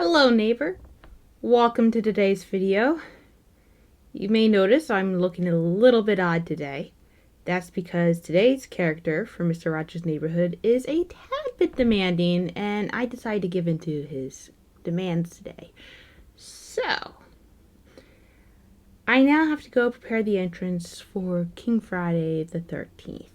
Hello neighbor, welcome to today's video. You may notice I'm looking a little bit odd today. That's because today's character for Mr. Rogers' Neighborhood is a tad bit demanding, and I decided to give in to his demands today. So, I now have to go prepare the entrance for King Friday the 13th.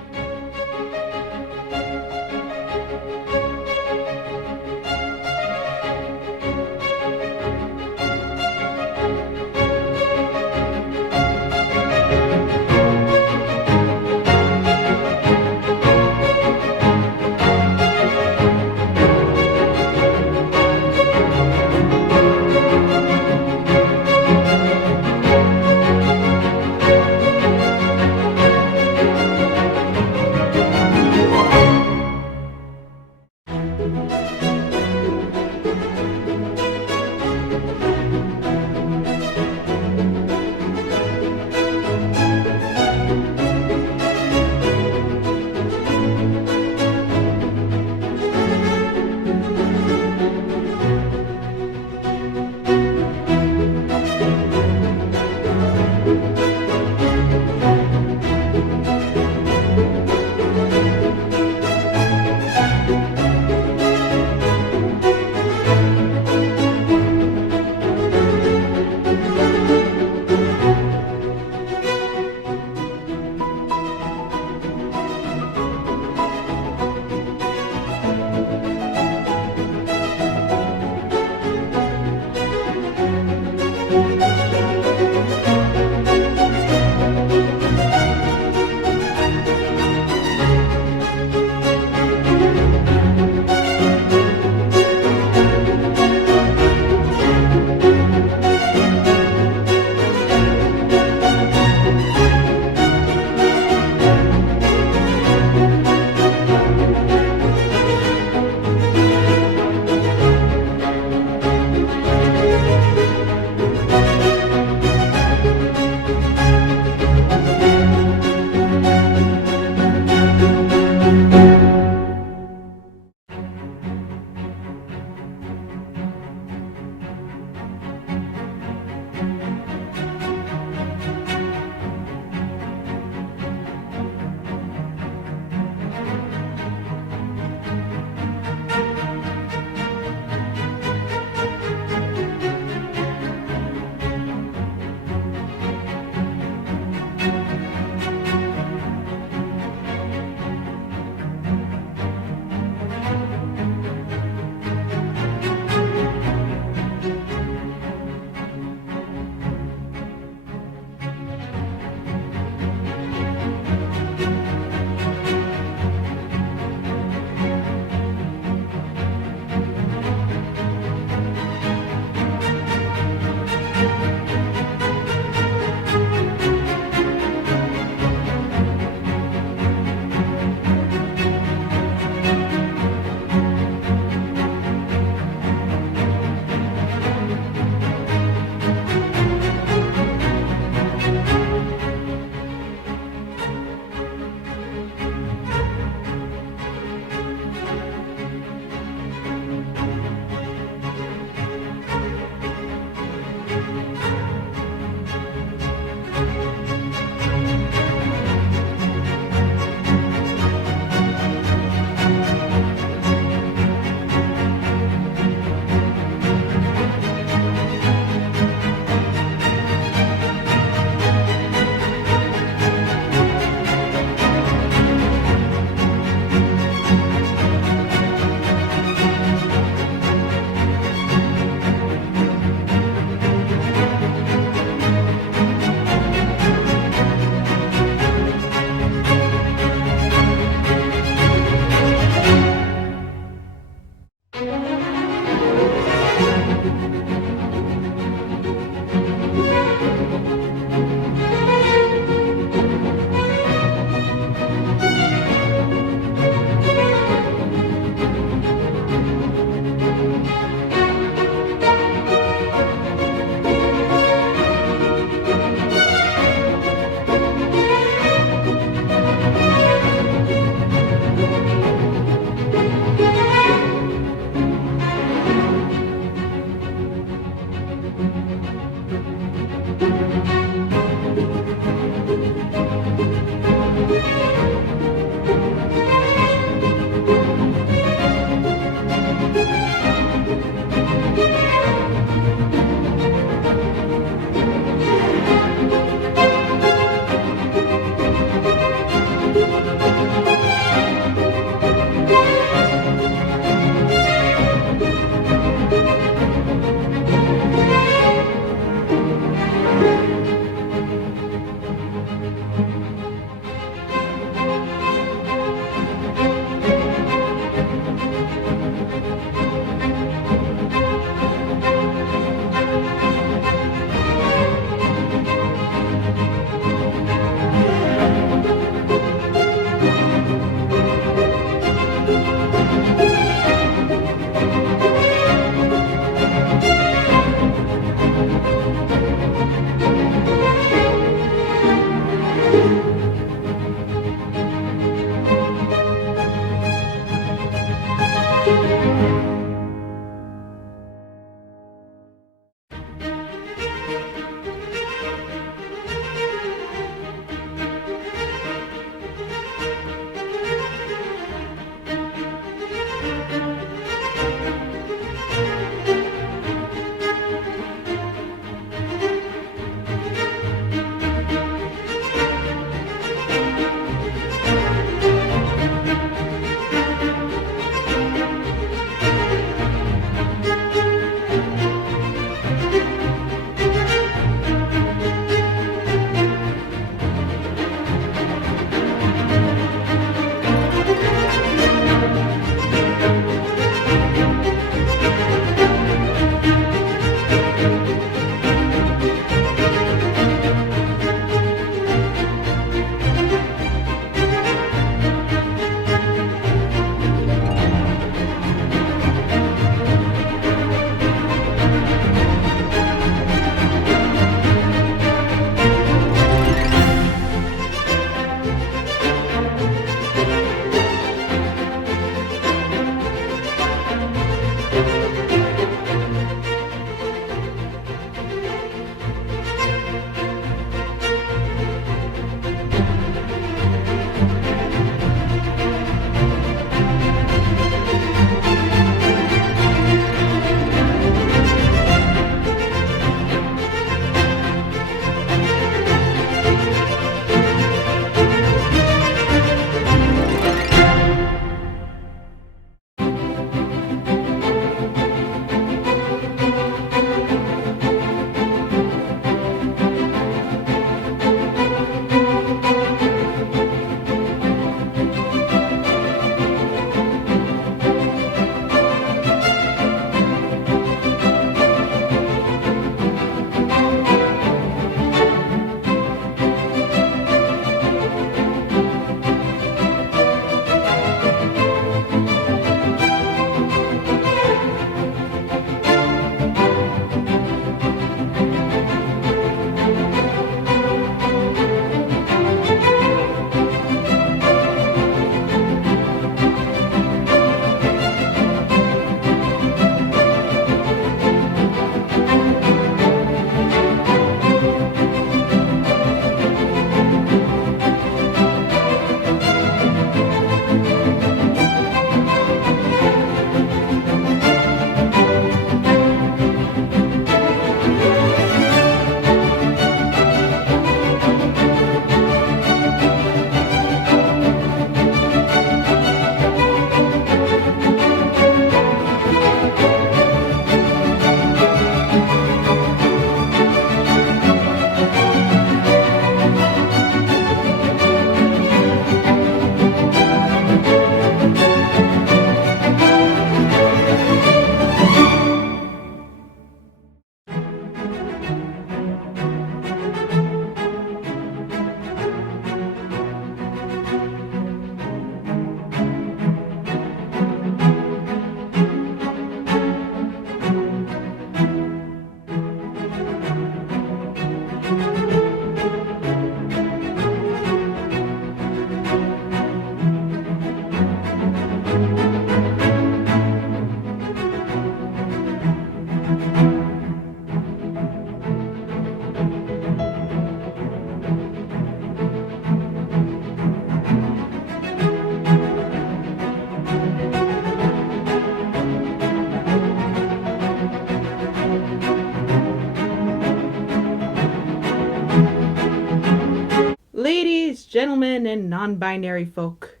gentlemen, and non-binary folk,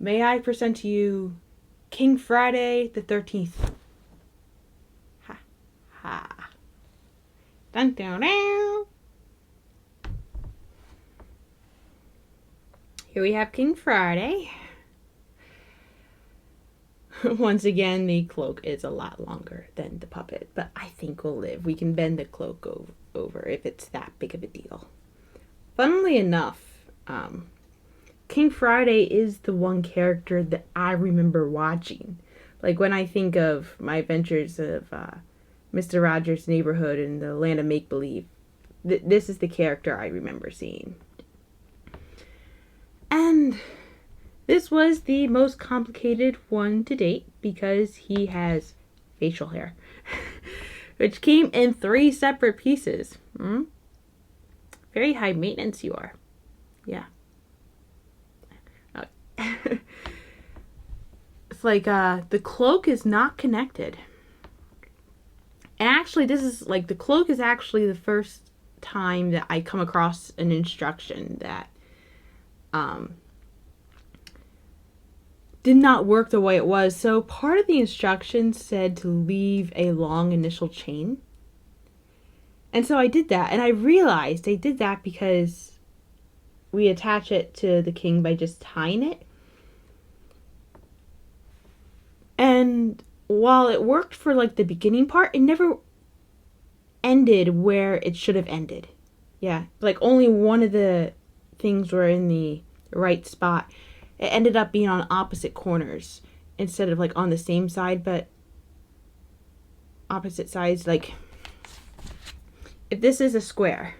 may I present to you King Friday the 13th. Ha ha. Dun dun dun. Here we have King Friday. Once again, the cloak is a lot longer than the puppet, but I think we'll live. We can bend the cloak over if it's that big of a deal. Funnily enough, King Friday is the one character that I remember watching. Like when I think of my adventures of Mr. Rogers' Neighborhood and the Land of Make-Believe, this is the character I remember seeing. And this was the most complicated one to date because he has facial hair, which came in 3 separate pieces. Very high maintenance you are. Yeah. It's like the cloak is not connected. And actually, this is like the cloak is actually the first time that I come across an instruction that did not work the way it was. So part of the instructions said to leave a long initial chain. And so I did that, and I realized I did that because we attach it to the king by just tying it. And while it worked for like the beginning part, it never ended where it should have ended. Yeah, like only one of the things were in the right spot. It ended up being on opposite corners instead of like on the same side, but opposite sides. Like if this is a square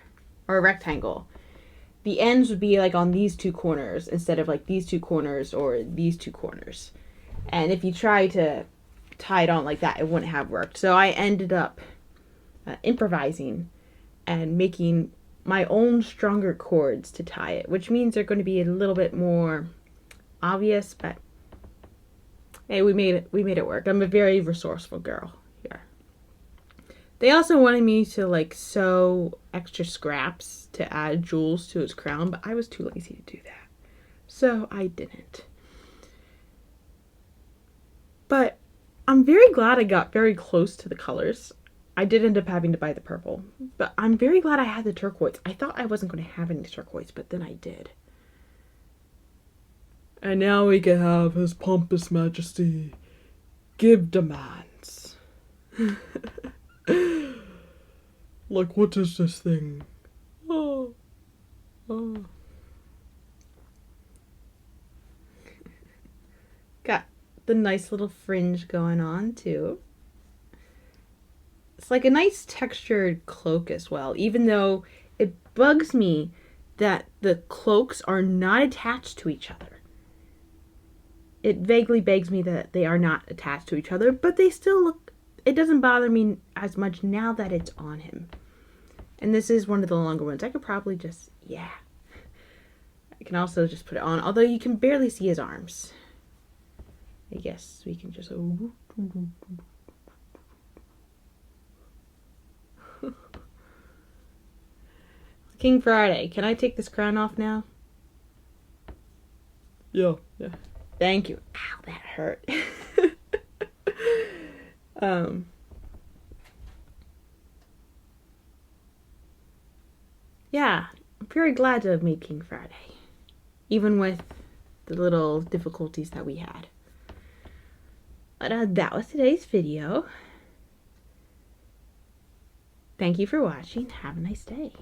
or a rectangle, the ends would be like on these 2 corners instead of like these 2 corners or these 2 corners. And if you try to tie it on like that, it wouldn't have worked. So I ended up improvising and making my own stronger cords to tie it, which means they're going to be a little bit more obvious, but hey, we made it work. I'm a very resourceful girl here. They also wanted me to like sew extra scraps to add jewels to his crown, but I was too lazy to do that, so I didn't. But I'm very glad I got very close to the colors. I did end up having to buy the purple, but I'm very glad I had the turquoise. I thought I wasn't going to have any turquoise, but then I did. And now we can have His Pompous Majesty give demands. Like, what is this thing? Oh. Got the nice little fringe going on, too. It's like a nice textured cloak as well, even though it bugs me that the cloaks are not attached to each other. It vaguely begs me that they are not attached to each other, but they still look, it doesn't bother me as much now that it's on him. And this is one of the longer ones. I could probably just, yeah. I can also just put it on, although you can barely see his arms. I guess we can just, King Friday, can I take this crown off now? Yeah. Thank you. Ow, that hurt. Yeah, I'm very glad to have made King Friday, even with the little difficulties that we had. But that was today's video. Thank you for watching. Have a nice day.